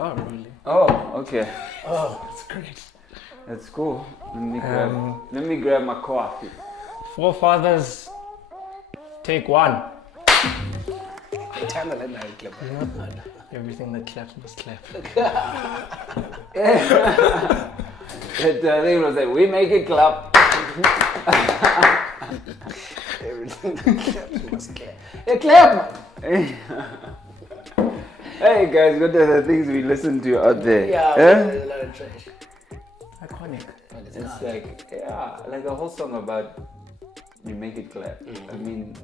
Oh, really? Oh, okay. Oh, that's great. That's cool. Let me grab my coffee. Forefathers, take one. Everything that claps must clap. I think it was like, we make it clap. Everything that claps must clap. Hey, clap! Hey guys, what are the things we listen to out there? Yeah, there's a lot of trash. Iconic. But it's It's not. like, yeah, like a whole song about you make it clap. I mean,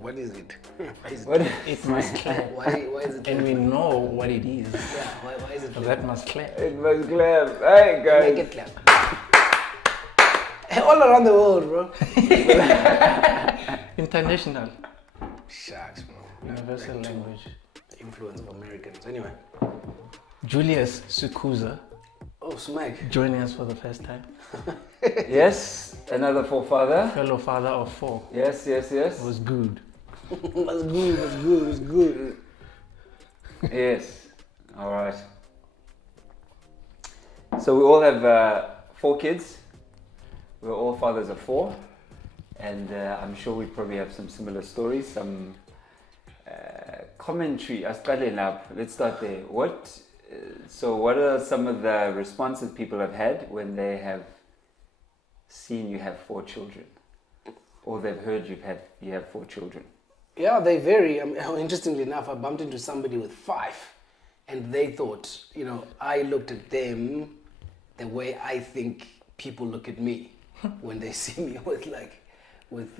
What is it? Why is it? what? It must clap. Why is it? And we know what it is. Yeah, why is it? So that must clap. It must clap. Hey guys. Make it clap. All around the world, bro. International. Shucks, bro. Universal language. The influence of Americans. Anyway. Julius Sikhuza Oh, smack. joining us for the first time. Yes, another forefather. Fellow father of four. Yes. It was good. That's good, that's good, that's good. Yes. All right. So we all have 4 kids. We're all fathers of 4, and I'm sure we probably have some similar stories, some commentary. Let's start there. What are some of the responses people have had when they have seen you have 4 children, or they've heard you have 4 children? Yeah, they vary. Interestingly enough, I bumped into somebody with 5, and they thought, I looked at them the way I think people look at me when they see me with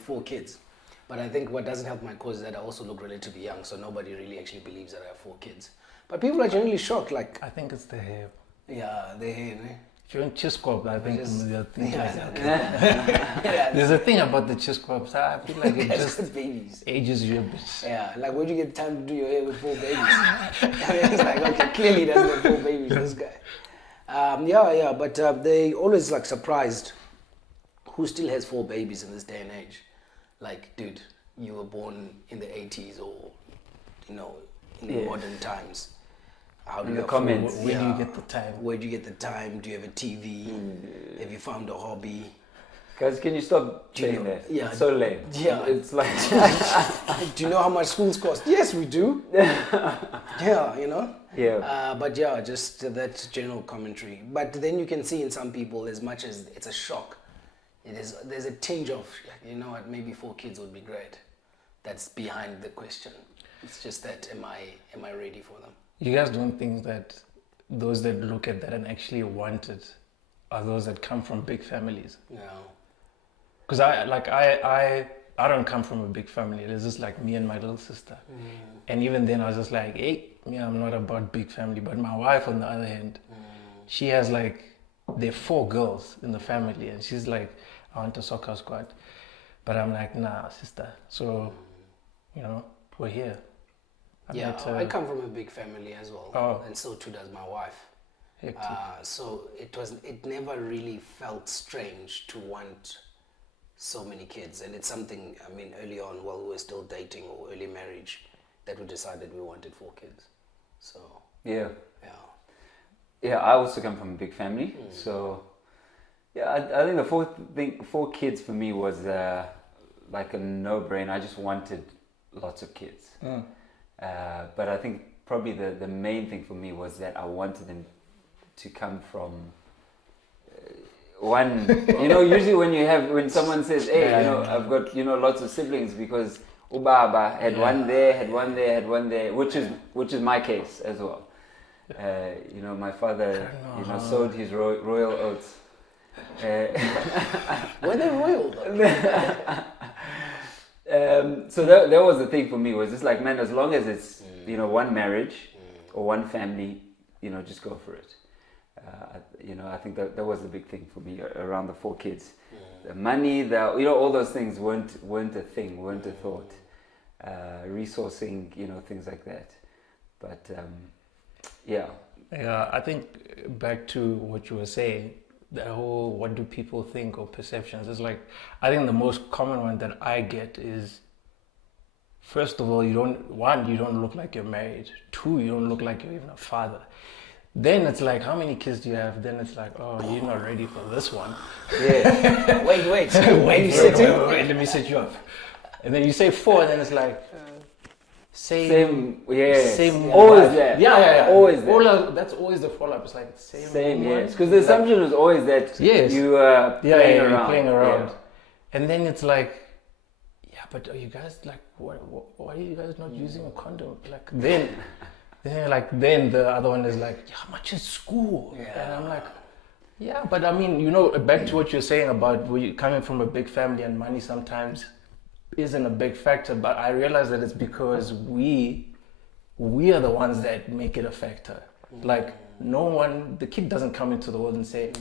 4 kids. But I think what doesn't help my cause is that I also look relatively young, so nobody really actually believes that I have 4 kids. But people are generally shocked, like, I think it's the hair. yeah, they, If you're in Chisquap, I think there are things like that. yeah, There's a thing about the Chisquaps. I feel like it just just babies. ages you a bit. Yeah, like where'd you get time to do your hair with 4 babies? It's like, okay, clearly he doesn't have 4 babies, this guy. But they always like surprised who still has 4 babies in this day and age. Like, dude, you were born in the 80s or, in the modern times. How do In you the afford- comments. Where do you get the time? Where do you get the time? Do you have a TV? Have you found a hobby? Guys, can you stop Do you saying know- that? yeah. It's so lame. Yeah. It's like, Do you know how much schools cost? Yes, we do. Yeah, yeah. But yeah, just that general commentary. But then you can see in some people, as much as it's a shock, there's a tinge of, what, maybe 4 kids would be great. That's behind the question. It's just that, am I ready for them? You guys don't think that those that look at that and actually want it are those that come from big families? No. Because I don't come from a big family. It's just like me and my little sister. And even then I was just like, hey, I'm not about big family. But my wife, on the other hand, she has there are 4 girls in the family, and she's like, I want a soccer squad. But I'm like, nah, sister. So, we're here. I come from a big family as well. Oh. And so too does my wife. Hectic. So it never really felt strange to want so many kids. And it's something, early on, while we were still dating or early marriage, that we decided we wanted 4 kids. So, Yeah. yeah. Yeah, I also come from a big family. So, yeah, I think the 4 kids for me was like a no-brainer. I just wanted lots of kids. But I think probably the main thing for me was that I wanted them to come from one. Usually when someone says, hey, I've got lots of siblings, because Ubaba had one there, had one there, had one there, which is my case as well. My father sowed his royal oats. Were they royal though? So that was the thing for me, was just like, man, as long as it's one marriage or one family, just go for it. I think that was the big thing for me around the 4 kids. The money, all those things weren't a thing, weren't a thought. Resourcing, things like that. But yeah. Yeah, I think back to what you were saying, the whole what do people think or perceptions is like, I think the most common one that I get is first of all, you don't look like you're married. 2, you don't look like you're even a father. Then it's like, how many kids do you have? Then it's like, oh, you're not ready for this one. Yeah. Wait. wait, let me set you up. And then you say 4, and then it's like, same, always there. Yeah. Always there. That's always the follow-up. It's like, Same, yes. Because the assumption was always that you are playing around. You're playing around. Yeah. And then it's like, yeah, but are you guys like, why are you guys not using a condom? Like, then the other one is like, yeah, how much is school? Yeah. And I'm like, yeah, but I mean, back to what you're saying about we coming from a big family and money sometimes isn't a big factor, but I realize that it's because we are the ones that make it a factor. Like, the kid doesn't come into the world and say,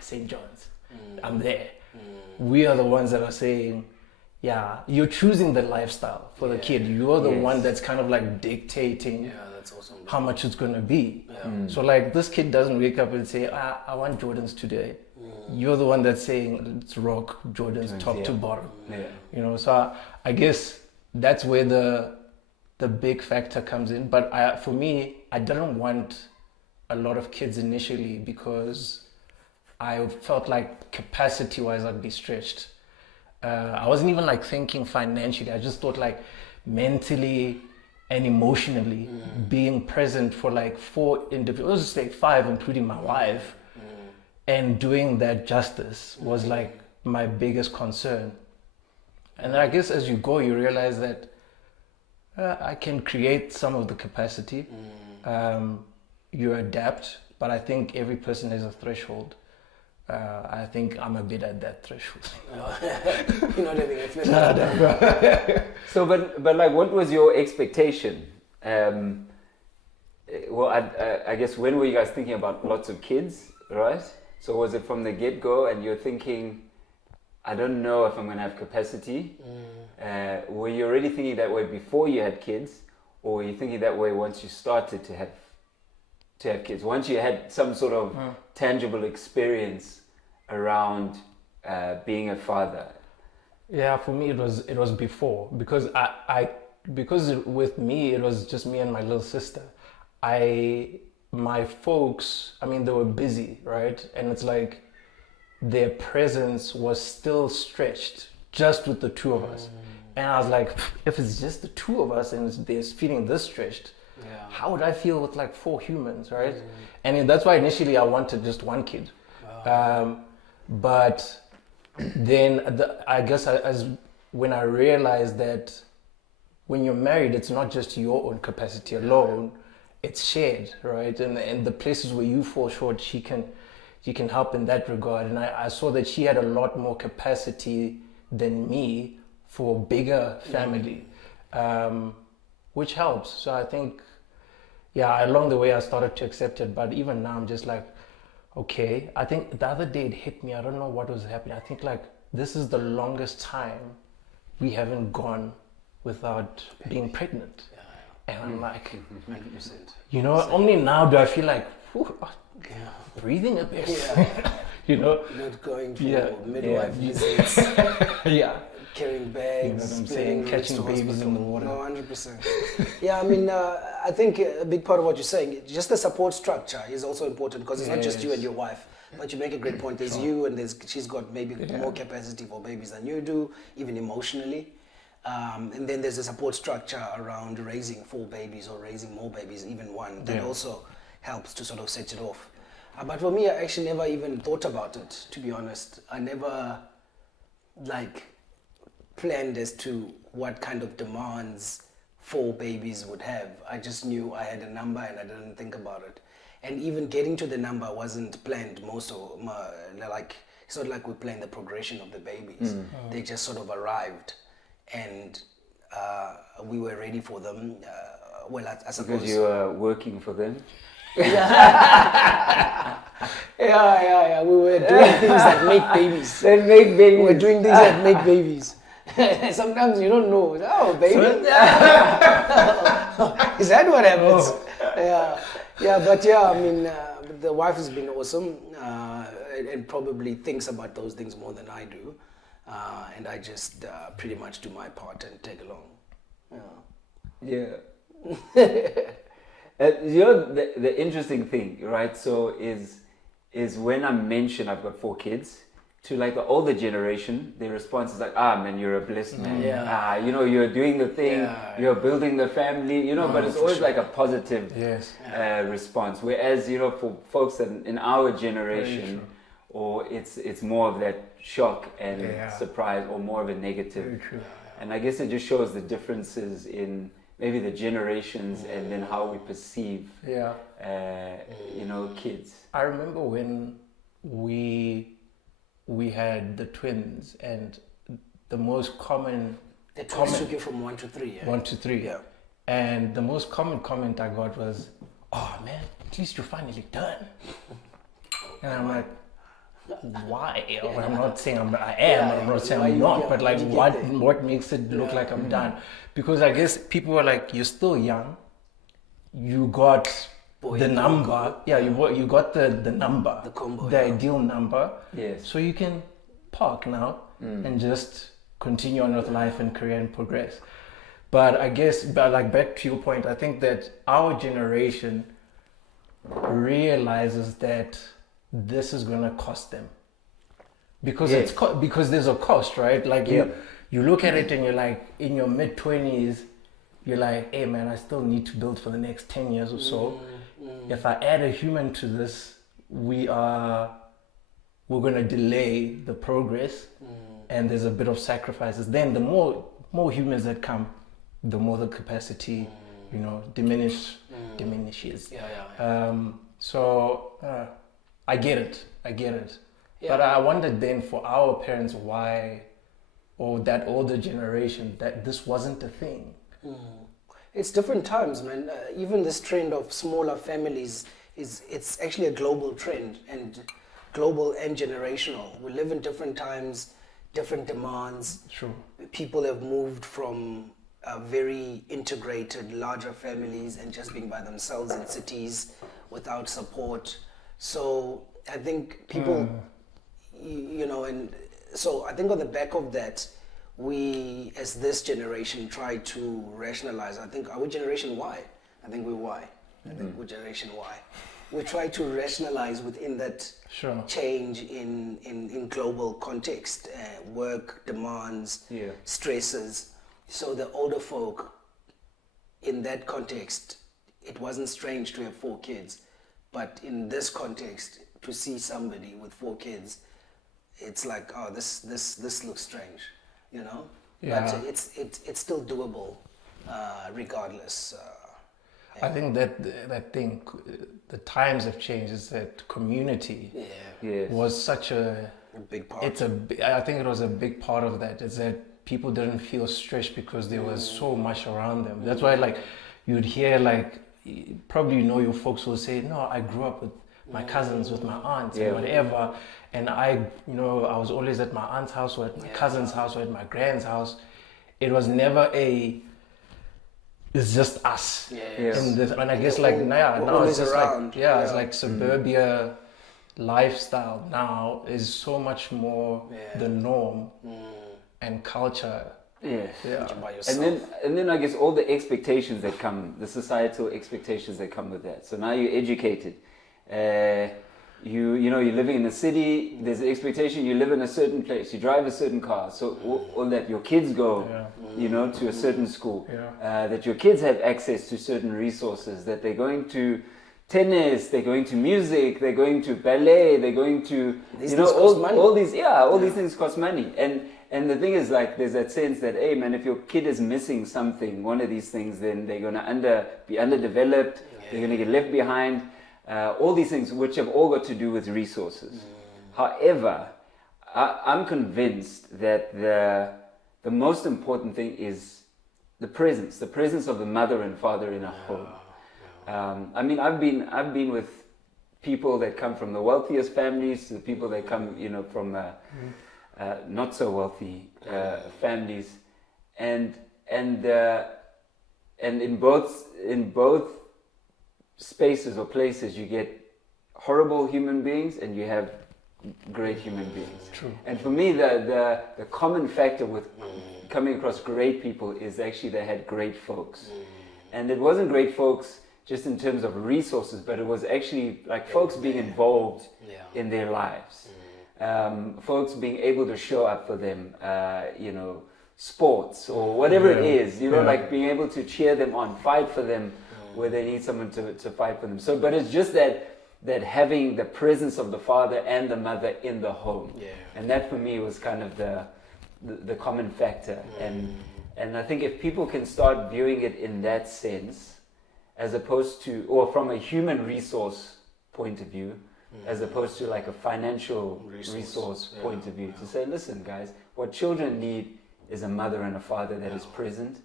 St. John's, I'm there. We are the ones that are saying, yeah, you're choosing the lifestyle for the kid. You're the one that's kind of like dictating that's awesome. how much it's going to be. Yeah. So like, this kid doesn't wake up and say, I want Jordans today. You're the one that's saying, let's rock Jordans top to bottom. Yeah. So I guess that's where the big factor comes in. But for me, I didn't want a lot of kids initially because I felt like capacity-wise I'd be stretched. I wasn't even like thinking financially. I just thought like mentally and emotionally being present for like 4 individuals, let's say 5, including my wife, and doing that justice was like my biggest concern. And I guess as you go, you realize that I can create some of the capacity. You adapt, but I think every person has a threshold. I think I'm a bit at that threshold. You're not having a So, but like, what was your expectation? Well, I guess when were you guys thinking about lots of kids, right? So was it from the get-go and you're thinking, I don't know if I'm going to have capacity? Were you already thinking that way before you had kids? Or were you thinking that way once you started to have kids? Once you had some sort of tangible experience around being a father? Yeah, for me it was before, because because with me it was just me and my little sister. My folks, I mean, they were busy, right? And it's like their presence was still stretched just with the 2 of us. And I was like, if it's just the 2 of us and they're feeling this stretched, how would I feel with like 4 humans, right? And that's why initially I wanted just 1 kid. But then I guess when I realized that when you're married, it's not just your own capacity alone, it's shared, right? And the places where you fall short, she can help in that regard. And I saw that she had a lot more capacity than me for a bigger family, which helps. So I think, along the way I started to accept it, but even now I'm just like, okay. I think the other day it hit me, I don't know what was happening. I think like this is the longest time we haven't gone without being pregnant. And I'm like, 100%. only now do I feel like, breathing a bit. Not going for midwife visits. Carrying bags. You know what I'm saying? Catching babies in the water. No, 100%. Yeah, I mean, I think a big part of what you're saying, just the support structure is also important, because it's not just you and your wife. But you make a great point. There's you, and she's got maybe more capacity for babies than you do, even emotionally. And then there's a support structure around raising 4 babies or raising more babies, even 1. That also helps to sort of set it off. But for me, I actually never even thought about it, to be honest. I never planned as to what kind of demands 4 babies would have. I just knew I had a number and I didn't think about it. And even getting to the number wasn't planned. It's not like we planned the progression of the babies. They just sort of arrived, and we were ready for them. I suppose because you were working for them. Yeah. We were doing things that make babies. We were doing things that make babies. Sometimes you don't know. Oh, baby. Is that what happens? I mean, the wife has been awesome, and probably thinks about those things more than I do. And I just pretty much do my part and tag along. Yeah. You know, the interesting thing, right? So is when I mention I've got 4 kids, to like the older generation, their response is like, ah, man, you're a blessed man. Yeah. Ah, you know, you're doing the thing, Yeah. you're building the family, you know, but it's always like a positive Yes. response. Whereas, you know, for folks in our generation, or it's more of that shock and surprise, or more of a negative. Very true. And I guess it just shows the differences in maybe the generations and then how we perceive, you know, kids. I remember when we had the twins, and the most common The twins took you from 1 to 3. Yeah? 1 to 3. Yeah. And the most common comment I got was, "Oh man, at least you're finally done." And I'm like, why? I'm not saying I am. I'm not saying I'm not. But like, what makes it look like I'm done? Because I guess people were like, "You're still young. You got the number. Yeah, you got the number, the combo, the ideal number. Yes. So you can park now and just continue on with life and career and progress." But I guess, like back to your point, I think that our generation realizes that this is gonna cost them, because because there's a cost, right? Like you look at it and you're like, in your mid-20s, you're like, hey man, I still need to build for the next 10 years or so. If I add a human to this, we're gonna delay the progress, and there's a bit of sacrifices. Then the more humans that come, the more the capacity, you know, diminishes. I get it. Yeah. But I wondered then, for our parents, why, or that older generation, that this wasn't a thing. It's different times, man. Even this trend of smaller families it's actually a global trend, and global and generational. We live in different times, different demands. True. People have moved from very integrated, larger families and just being by themselves in cities without support. So I think people, you know, and so I think on the back of that, we, as this generation, try to rationalize. I think our generation Y, I think we're Y. I think we're generation Y. We try to rationalize within that change in global context, work demands, stresses. So the older folk, in that context, it wasn't strange to have 4 kids. But in this context, to see somebody with 4 kids, it's like, oh, this looks strange, you know. Yeah. But it's still doable, regardless. I think that the times have changed. Is that community was such a big part. I think it was a big part of that. Is that people didn't feel stressed because there was so much around them. That's why, like, you'd hear, like, probably, you know, your folks will say, "No, I grew up with my cousins, with my aunts, and whatever, and I was always at my aunt's house, or at my cousin's house, or at my grand's house." It was never it's just us. And I guess, like, now it's just around. Like, it's like suburbia lifestyle now is so much more the norm and culture. And then I guess all the expectations that come, the societal expectations that come with that. So now you're educated. You're living in a city, there's an expectation, you live in a certain place, you drive a certain car, so all that, your kids go, to a certain school, that your kids have access to certain resources, that they're going to tennis, they're going to music, they're going to ballet, they're going to, all these things cost money. And the thing is, like, there's that sense that, hey man, if your kid is missing something, one of these things, then they're going to be underdeveloped, they're going to get left behind. All these things, which have all got to do with resources. However, I'm convinced that the most important thing is the presence of the mother and father in a home. I mean, I've been with people that come from the wealthiest families to the people that come, from not so wealthy families, and in both spaces or places, you get horrible human beings and you have great human beings. True. And for me, the common factor with coming across great people is actually they had great folks. And it wasn't great folks just in terms of resources, but it was actually like folks being involved in their lives. Folks being able to show up for them, you know, sports or whatever it is, you know, like being able to cheer them on, fight for them where they need someone to fight for them. So, but it's just that having the presence of the father and the mother in the home. And that for me was kind of the common factor. And I think if people can start viewing it in that sense, as opposed to, or from a human resource point of view, as opposed to like a financial resource point of view, to say, listen guys, what children need is a mother and a father that is present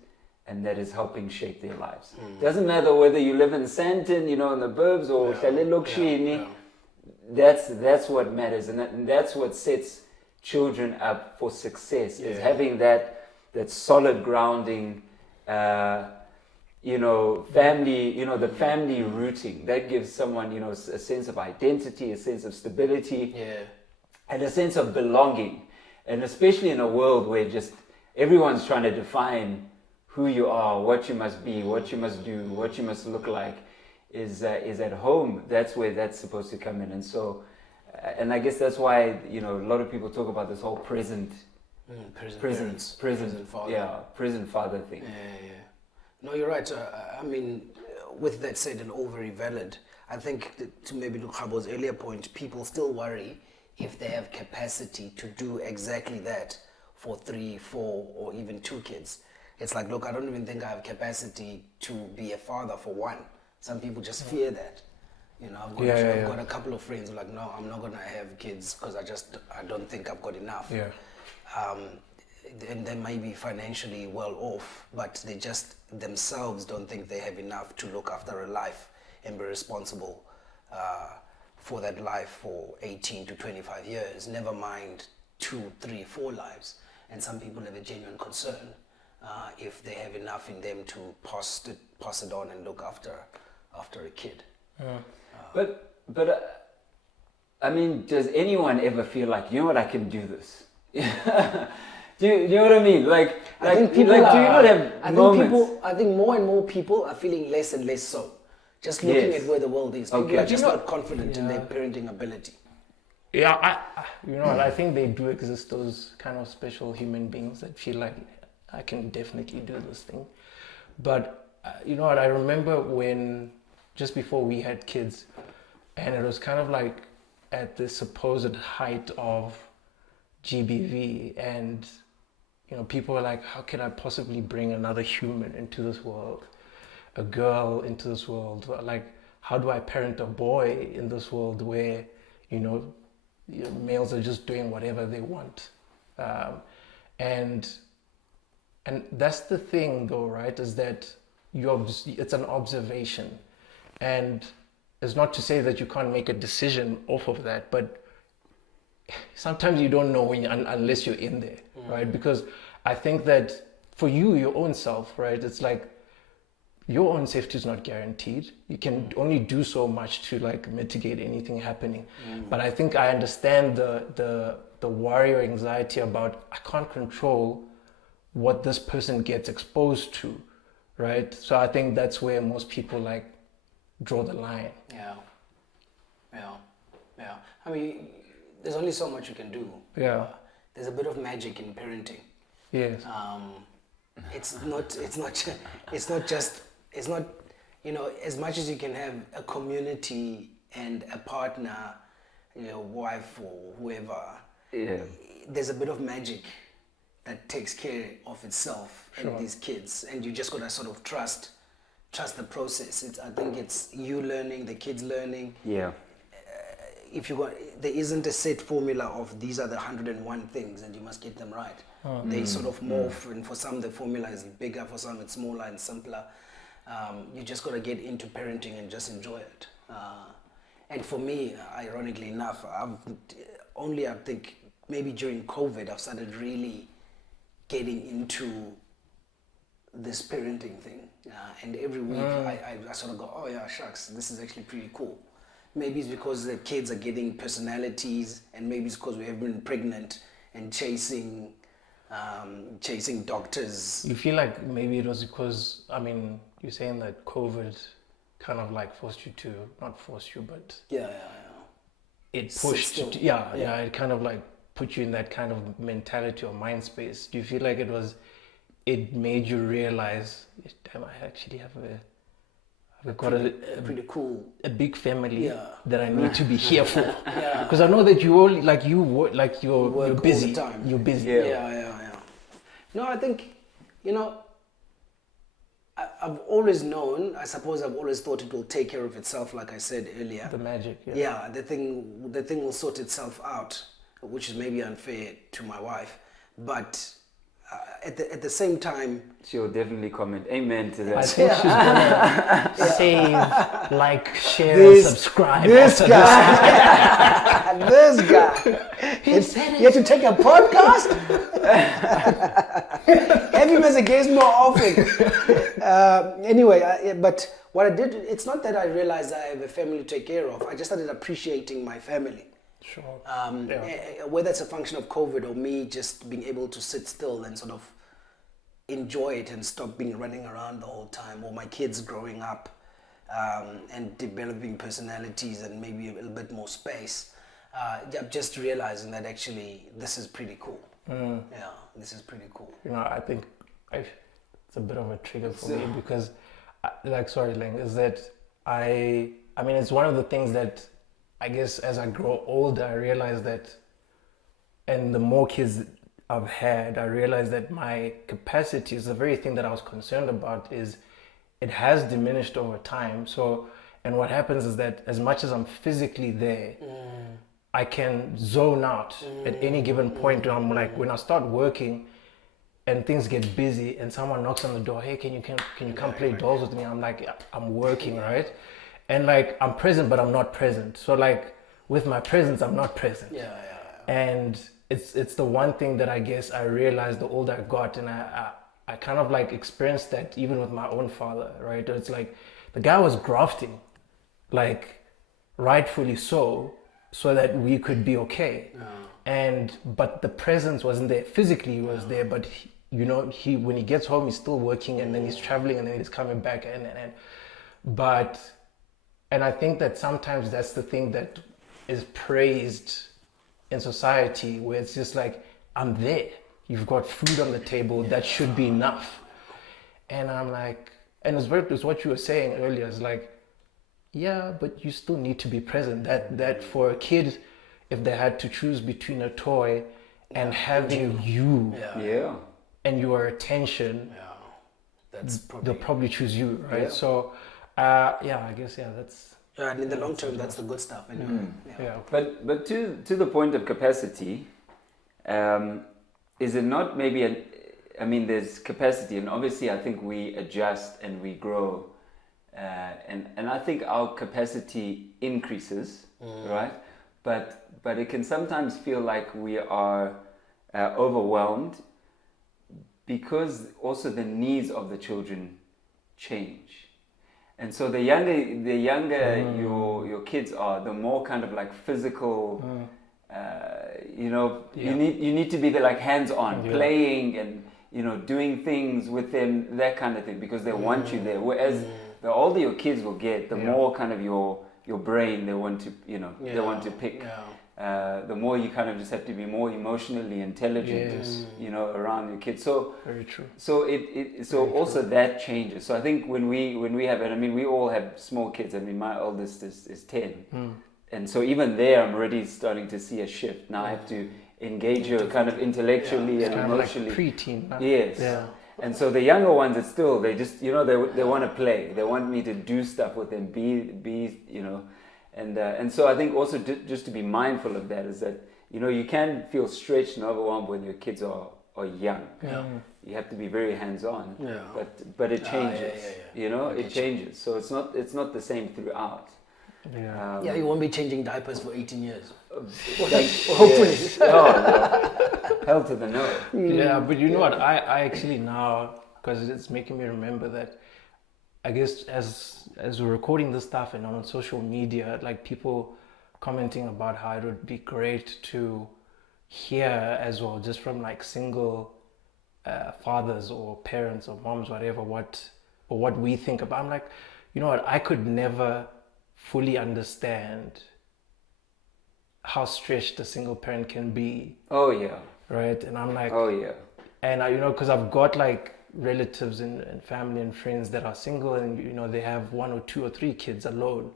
and that is helping shape their lives. Doesn't matter whether you live in Sandton, you know, in the burbs, or that's what matters, and that's what sets children up for success, is having that solid grounding, you know, family, you know, the family rooting. That gives someone, you know, a sense of identity, a sense of stability, and a sense of belonging. And especially in a world where just everyone's trying to define who you are, what you must be, what you must do, what you must look like, is at home. That's where that's supposed to come in. And so, and I guess that's why, you know, a lot of people talk about this whole present father thing. No, you're right. I mean, with that said, and all very valid, I think that, to maybe Lukhabo's earlier point, people still worry if they have capacity to do exactly that for 3, 4, or even 2 kids. It's like, look, I don't even think I have capacity to be a father for 1. Some people just fear that. You know, I've got a couple of friends who are like, no, I'm not going to have kids because I don't think I've got enough. And they may be financially well off, but they just themselves don't think they have enough to look after a life and be responsible for that life for 18 to 25 years, never mind 2, 3, 4 lives. And some people have a genuine concern if they have enough in them to pass it on and look after a kid. But I mean, does anyone ever feel like, you know what, I can do this? Do you know what I mean? Like, I think people do you not have moments? I think more and more people are feeling less and less so. Just looking at where the world is. People are just not confident in their parenting ability. Yeah, you know what, I think they do exist, those kind of special human beings that feel like, I can definitely do this thing. But you know what, I remember when, just before we had kids, and it was kind of like at the supposed height of GBV, and you know, people were like, how can I possibly bring another human into this world, a girl into this world? Like, how do I parent a boy in this world where, you know, males are just doing whatever they want? And that's the thing though, right, is that it's an observation, and it's not to say that you can't make a decision off of that, but sometimes you don't know unless you're in there, right? Because I think that for you, your own self, right, it's like your own safety is not guaranteed. You can only do so much to like mitigate anything happening. But I think I understand the worry or anxiety about, I can't control what this person gets exposed to, right? So I think that's where most people like draw the line. Yeah. I mean, there's only so much you can do. There's a bit of magic in parenting. Yes. It's not, you know, as much as you can have a community and a partner, you know, wife or whoever, there's a bit of magic that takes care of itself in these kids, and you just gotta sort of trust the process. I think it's you learning, the kids learning. There isn't a set formula of these are the 101 things and you must get them right. They sort of morph, and for some the formula is bigger, for some it's smaller and simpler. You just got to get into parenting and just enjoy it. And for me, ironically enough, I think maybe during COVID I've started really getting into this parenting thing. And every week I sort of go, oh yeah, shucks, this is actually pretty cool. Maybe it's because the kids are getting personalities, and maybe it's because we have been pregnant and chasing chasing doctors. You feel like maybe it was because, I mean, you're saying that COVID kind of like forced you to, not forced you, but Yeah. it Sit pushed still. yeah, it kind of like put you in that kind of mentality or mind space. Do you feel like it made you realize, damn, I actually I've got Pretty cool. a big family Yeah. that I need to be here for? Yeah. Because I know that you only like you work, like You work you're all busy. the time. You're busy. Yeah. No, I think, I've always known, I suppose I've always thought it will take care of itself, like I said earlier. The magic. Yeah, the thing will sort itself out, which is maybe unfair to my wife. But at the same time, She'll definitely comment amen to I that. think she's gonna save, like, share, This- subscribe. this after guy, this guy, you have to take a podcast? Have him as a guest more often. Anyway, but what I did, it's not that I realized I have a family to take care of. I just started appreciating my family. Sure. Whether it's a function of COVID or me just being able to sit still and sort of enjoy it and stop being running around the whole time, or my kids growing up and developing personalities and maybe a little bit more space. I'm just realizing that actually this is pretty cool. Yeah, this is pretty cool. I think it's a bit of a trigger for me because, sorry, Lang, is that I mean, it's one of the things that I guess as I grow older, I realize that, and the more kids I've had, I realize that my capacity is the very thing that I was concerned about is it has diminished over time. So, and what happens is that as much as I'm physically there, I can zone out at any given point. I'm like, when I start working and things get busy and someone knocks on the door, hey, can you come play dolls with me? I'm like, I'm working, right? And like, I'm present, but I'm not present. So like, with my presence, I'm not present. Yeah. And it's the one thing that I guess I realized the older I got, and I kind of like experienced that even with my own father, right? It's like, the guy was grafting, like, rightfully so that we could be okay. But the presence wasn't there. Physically he was there, but he when he gets home, he's still working, and then he's traveling, and then he's coming back, and I think that sometimes that's the thing that is praised in society, where it's just like, I'm there, you've got food on the table, that should be enough. And I'm like, and it's what you were saying earlier, it's like, yeah, but you still need to be present. That for a kid, if they had to choose between a toy and having you and your attention, they'll probably choose you, right? Yeah. So I guess that's And in the long term, that's the good stuff. Anyway. But to the point of capacity, is it not maybe there's capacity, and obviously I think we adjust and we grow, and I think our capacity increases, right? But it can sometimes feel like we are overwhelmed because also the needs of the children change. And so the younger your kids are, the more kind of like physical, you need to be there, like hands-on, playing and doing things with them, that kind of thing, because they want you there. Whereas the older your kids will get, the more kind of your brain they want to they want to pick. The more you kind of just have to be more emotionally intelligent, around your kids. So very true. So so also that changes. So I think when we have it, we all have small kids. My oldest is 10, and so even there, I'm already starting to see a shift. Now I have to engage her kind of intellectually and emotionally. Like preteen. Yes. Yeah. And so the younger ones, it's still, they just they want to play. They want me to do stuff with them. Be. And so I think also just to be mindful of that is that you can feel stretched and overwhelmed when your kids are young. You have to be very hands-on. But it changes. It changes. So it's not the same throughout. You won't be changing diapers for 18 years. Hopefully. Hell to the no. Yeah, but you know what? I actually now, because it's making me remember that, I guess as we're recording this stuff and on social media, like people commenting about how it would be great to hear as well, just from like single fathers or parents or moms, whatever, what we think about. I'm like, you know what? I could never fully understand how stretched a single parent can be. Oh yeah. Right? And I'm like, Oh yeah. and I, you know, because I've got like relatives and family and friends that are single, and you know, they have 1 or 2 or 3 kids alone,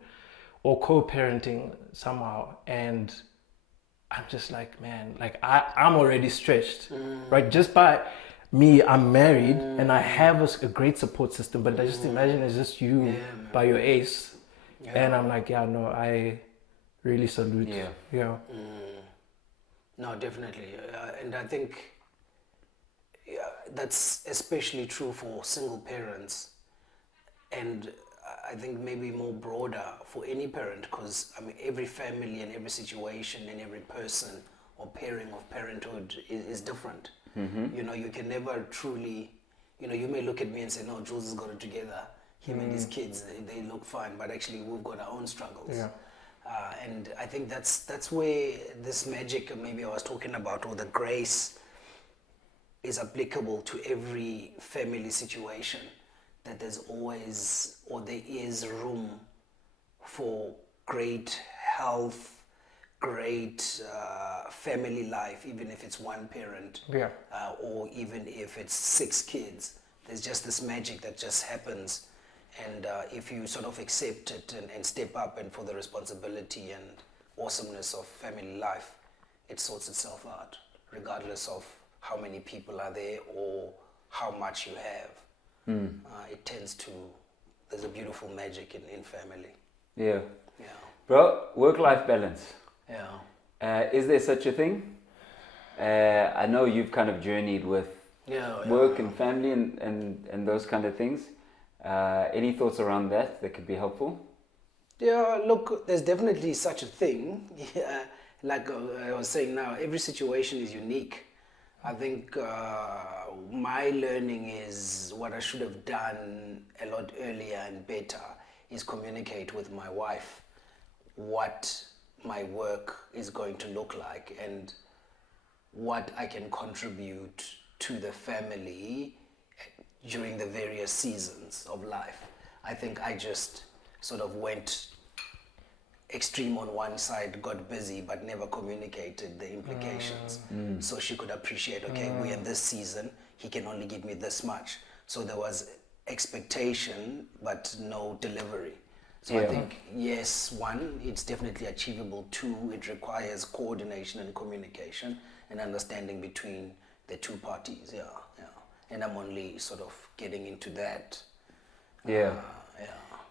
or co-parenting somehow, and I'm just like, man, like I'm already stretched, right? Just by me, I'm married and I have a great support system, but I just imagine it's just you by your ace, and I'm like, yeah, no, I really salute. Yeah. No, definitely. And I think that's especially true for single parents. And I think maybe more broader for any parent, because I mean, every family and every situation and every person or pairing of parenthood is different. You know, you can never truly, you know, you may look at me and say, no, Jules has got it together. Him and his kids, they look fine, but actually we've got our own struggles. Yeah. And I think that's where this magic maybe I was talking about, or the grace, is applicable to every family situation. That there's always, or there is room for great health, great family life, even if it's one parent, or even if it's 6 kids. There's just this magic that just happens. And if you sort of accept it and step up and for the responsibility and awesomeness of family life, it sorts itself out, regardless of how many people are there or how much you have. It tends to, there's a beautiful magic in family. Yeah. Bro, work-life balance. Is there such a thing? I know you've kind of journeyed with work and family and those kind of things. Any thoughts around that could be helpful? Yeah, look, there's definitely such a thing. Like I was saying now, every situation is unique. I think my learning is what I should have done a lot earlier and better is communicate with my wife what my work is going to look like and what I can contribute to the family during the various seasons of life. I think I just sort of went extreme on one side, got busy, but never communicated the implications. So she could appreciate, okay, we're in this season, he can only give me this much. So there was expectation, but no delivery. So I think, yes, 1, it's definitely achievable. 2, it requires coordination and communication and understanding between the 2 parties. And I'm only sort of getting into that.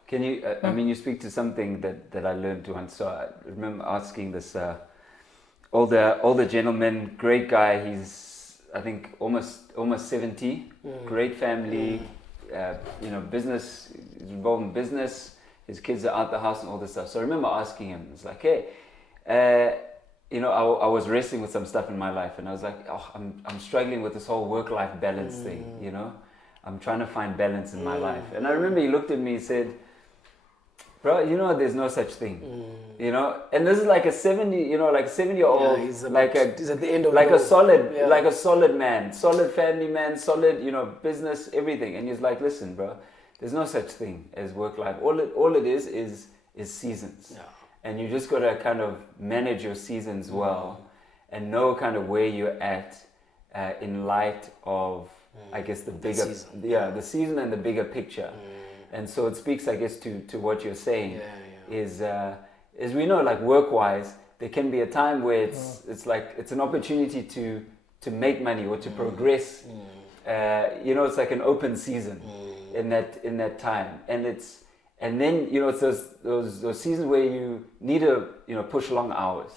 Can you, I mean, you speak to something that I learned once. So I remember asking this older gentleman, great guy. He's, I think, almost 70, great family, you know, business, he's involved in business. His kids are out the house and all this stuff. So I remember asking him, it's like, hey, you know, I was wrestling with some stuff in my life, and I was like, oh, I'm struggling with this whole work-life balance thing, you know? I'm trying to find balance in my life. And I remember he looked at me and said, bro, you know, there's no such thing, you know? And this is like a 70-year-old, he's like he's at the end of like it a all. solid, like a solid man, solid family man, solid, you know, business, everything. And he's like, listen, bro, there's no such thing as work-life. All it is seasons. And you just got to kind of manage your seasons well and know kind of where you're at in light of, I guess, the bigger, the season and the bigger picture. And so it speaks, I guess, to what you're saying is we know, like, work-wise, there can be a time where it's like, it's an opportunity to make money or to progress. You know, it's like an open season in that time. And then, you know, it's those seasons where you need to, you know, push long hours.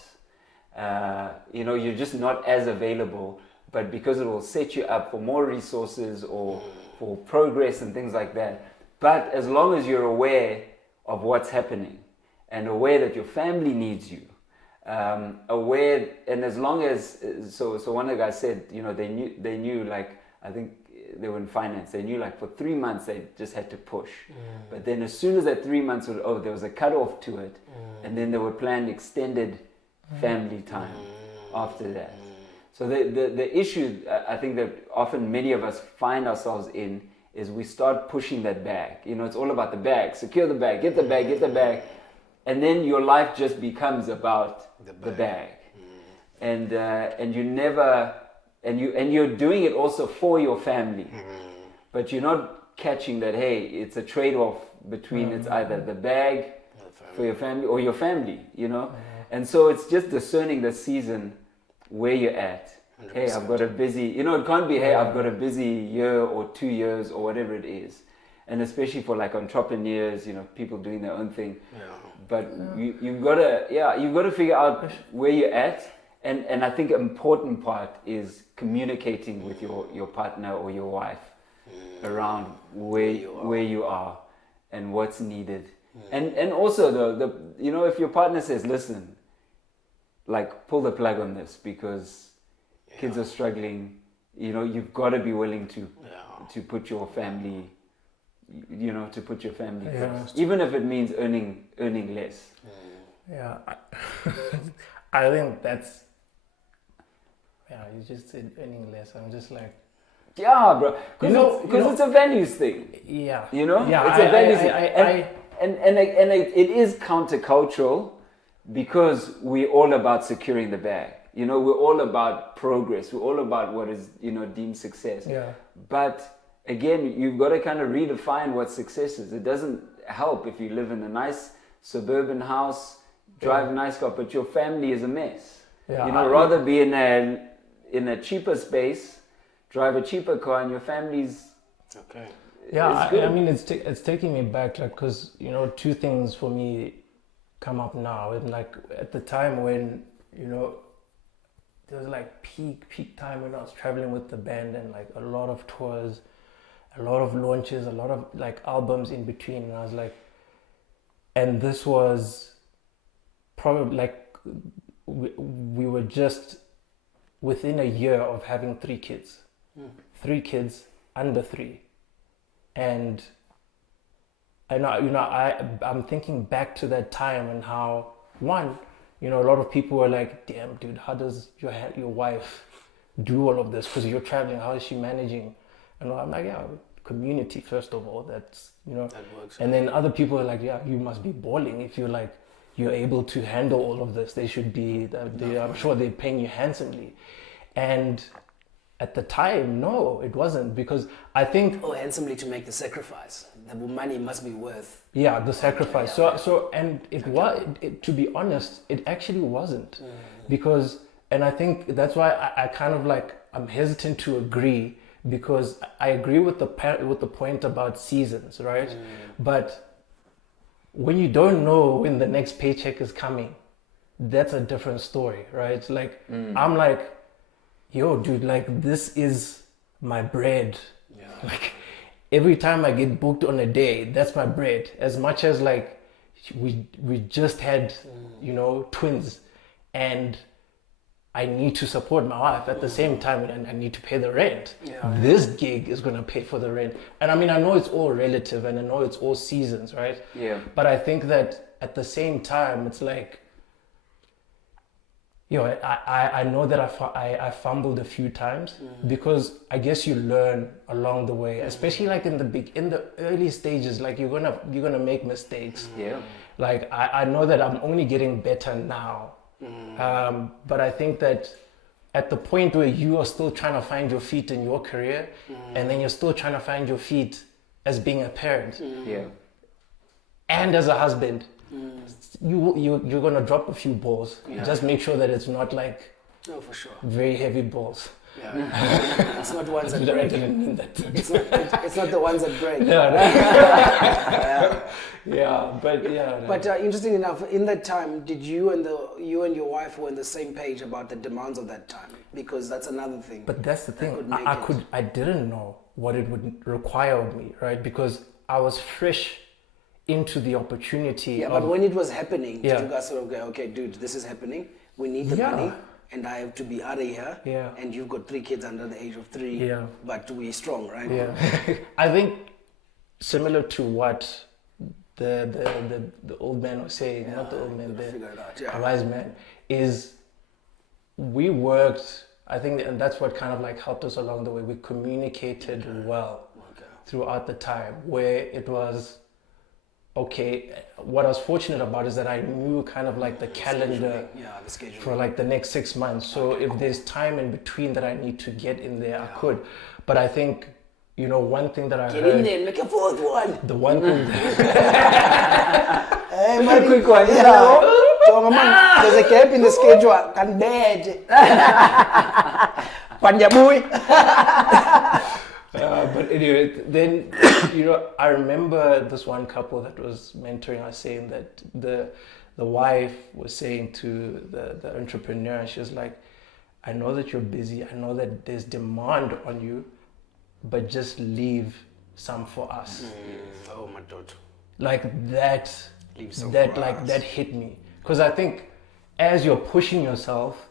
You know, you're just not as available, but because it will set you up for more resources or for progress and things like that. But as long as you're aware of what's happening and aware that your family needs you, aware, and as long as, so one of the guys said, you know, they knew like, I think, they were in finance. They knew like for 3 months they just had to push. But then as soon as that 3 months was over, there was a cutoff to it. And then they were planned extended family time after that. So the issue I think that often many of us find ourselves in is we start pushing that bag. You know, it's all about the bag. Secure the bag, get the bag, get the bag. And then your life just becomes about the bag. And you never, and you're doing it also for your family. But you're not catching that, hey, it's a trade-off between it's either the bag for your family or your family, you know? And so it's just discerning the season where you're at. 100%. Hey, I've got a busy, you know, it can't be, hey, I've got a busy year or 2 years or whatever it is. And especially for like entrepreneurs, you know, people doing their own thing. Yeah. But you've got to figure out where you're at. And I think an important part is communicating with your partner or your wife around where you are and what's needed. And also the you know, if your partner says, listen, like pull the plug on this because kids are struggling, you know, you've got to be willing to put your family, you know, to put your family first, even if it means earning less. Yeah, I think that's, you just said earning less. I'm just like, yeah, bro, because it's a values thing. Yeah, you know, yeah, it's a values thing. And it is countercultural because we're all about securing the bag. You know, we're all about progress. We're all about what is, you know, deemed success. Yeah. But again, you've got to kind of redefine what success is. It doesn't help if you live in a nice suburban house, drive a nice car, but your family is a mess. Yeah, you know, rather be in a cheaper space, drive a cheaper car, and your family's okay. Yeah, I mean, it's taking me back, like, because, you know, two things for me come up now. And like at the time when, you know, there was like peak time when I was traveling with the band and like a lot of tours, a lot of launches, a lot of like albums in between. And I was like, and this was probably like, we were just within a year of having 3 kids. 3 kids under 3. And I know, you know, I'm thinking back to that time and how, one, you know, a lot of people were like, damn, dude, how does your wife do all of this? Because you're traveling, how is she managing? And I'm like, yeah, community, first of all, that's, you know. That works. And then other people are like, yeah, you must be balling if you're like, you're able to handle all of this. They should be, I'm sure they're paying you handsomely. And at the time, no, it wasn't, because I think... Oh, handsomely to make the sacrifice. The money must be worth... Yeah, the sacrifice. So and it was, to be honest, it actually wasn't. Because, and I think that's why I kind of like, I'm hesitant to agree, because I agree with the point about seasons, right? But when you don't know when the next paycheck is coming, that's a different story, right? Like, I'm like, yo, dude, like, this is my bread. Yeah. Like, every time I get booked on a day, that's my bread. As much as, like, we just had, you know, twins, and I need to support my wife at the same time, and I need to pay the rent. Yeah. This gig is going to pay for the rent. And I mean, I know it's all relative, and I know it's all seasons, right? Yeah. But I think that at the same time, it's like, you know, I know that I fumbled a few times, because I guess you learn along the way, especially like in the early stages, like you're gonna make mistakes. Yeah. Like I know that I'm only getting better now, but I think that at the point where you are still trying to find your feet in your career, and then you're still trying to find your feet as being a parent, and as a husband. You're gonna drop a few balls. Just make sure that it's not like for sure very heavy balls. Yeah. It's not the ones that break. I didn't mean that. It's not the ones that break. But interesting enough, in that time, did you and your wife were on the same page about the demands of that time? Because that's another thing. But that's the thing. I didn't know what it would require of me, right? Because I was fresh into the opportunity. Yeah, but when it was happening, did you guys sort of go, okay, dude, this is happening. We need the money, and I have to be out of here. Yeah. And you've got 3 kids under the age of 3. Yeah. But we're strong, right? Yeah. I think similar to what the old man was saying, not the old man, the wise man, is we worked I think, and that's what kind of like helped us along the way. We communicated well throughout the time, where it was, okay, what I was fortunate about is that I knew kind of like the calendar for like the next 6 months. So if there's time in between that I need to get in there, I could. But I think, you know, one thing that I Get heard... in there, make a fourth one. The one thing that... Hey, man, quick one. So, man, there's a gap in the schedule. Can bed. Panjabui. But anyway, then, you know, I remember this one couple that was mentoring us saying that the wife was saying to the entrepreneur, she was like, I know that you're busy, I know that there's demand on you, but just leave some for us. Oh, my daughter. Like that, that hit me. Because I think as you're pushing yourself,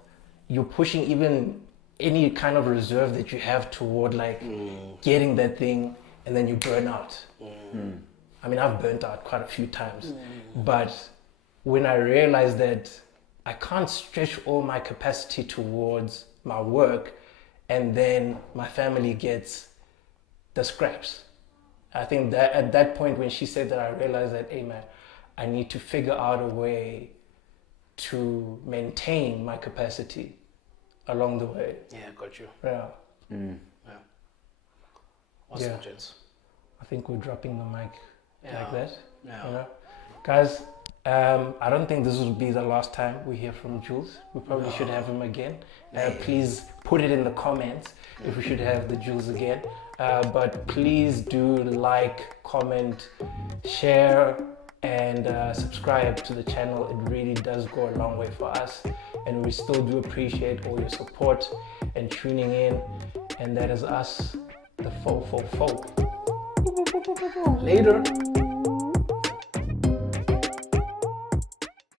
you're pushing even any kind of reserve that you have toward like getting that thing, and then you burn out. I mean, I've burnt out quite a few times, but when I realized that I can't stretch all my capacity towards my work and then my family gets the scraps. I think that at that point when she said that, I realized that, hey man, I need to figure out a way to maintain my capacity along the way. Yeah, got you. Yeah. Yeah. Awesome, gents. I think we're dropping the mic like that. Yeah. You know? Guys, I don't think this will be the last time we hear from Jules. We probably should have him again. Please put it in the comments if we should have the Jules again. But please do like, comment, share, and subscribe to the channel. It really does go a long way for us, and we still do appreciate all your support and tuning in. And that is us, the Fo. Later.